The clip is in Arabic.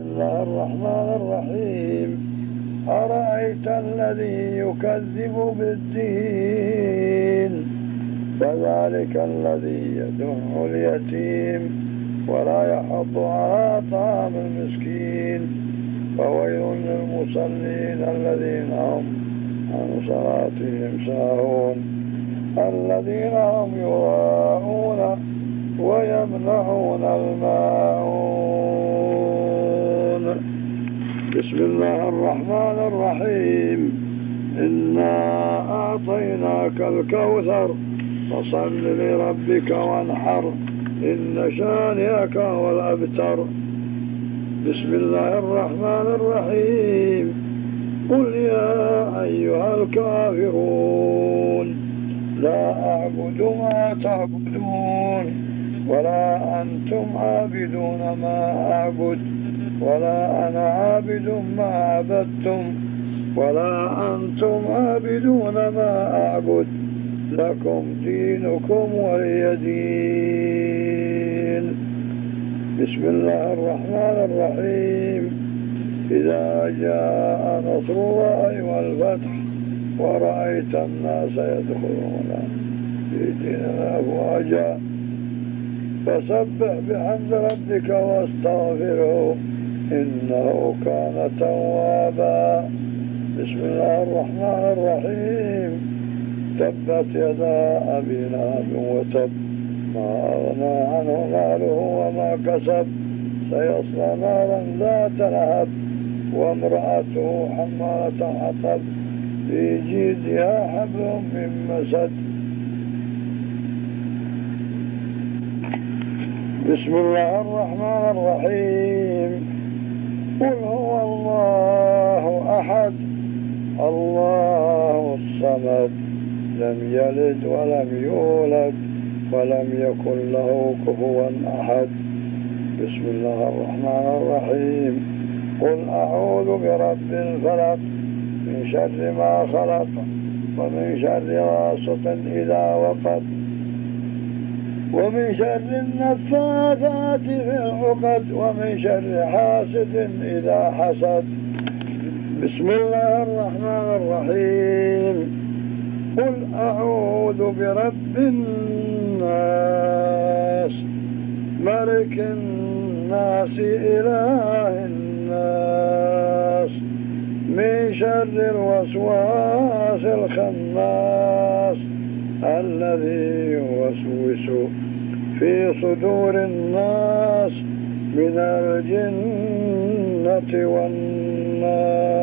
الله الرحمن الرحيم. أرأيت الذي يكذب بالدين فذلك الذي يدع اليتيم ولا يحض على طعام المسكين فويل للمصلين الذين هم عن صلاتهم ساهون الذين هم يراءون ويمنعون الماعون. بسم الله الرحمن الرحيم. إنا أعطيناك الكوثر فصل لربك وانحر إن شانئك هو الأبتر. بسم الله الرحمن الرحيم. قل يا أيها الكافرون لا أعبد ما تعبدون ولا أنتم عابدون ما أعبد ولا أنا عابد ما عبدتم ولا أنتم عابدون ما أعبد لكم دينكم ولي دين. بسم الله الرحمن الرحيم. إذا جاء نصر الله والفتح ورأيت الناس يدخلون في دين أفواجا فسبح بحمد ربك واستغفره إنه كان توابا. بسم الله الرحمن الرحيم. تبت يدا أبي لهب وتب ما أغنى عنه ماله وما كسب سيصلى نارا ذات لهب وامرأته حمالة الحطب في جيدها حبل من مسد. بسم الله الرحمن الرحيم. قل هو الله أحد الله الصمد لم يلد ولم يولد ولم يكن له كفوا أحد. بسم الله الرحمن الرحيم. قل أعوذ برب الفلق من شر ما خلق ومن شر غاسق إذا وقب ومن شر النفاثات في العقد ومن شر حاسد إذا حسد. بسم الله الرحمن الرحيم. قل أعوذ برب الناس ملك الناس إله الناس من شر الوسواس الخناس الذي يوسوس في صدور الناس من الجنة والناس.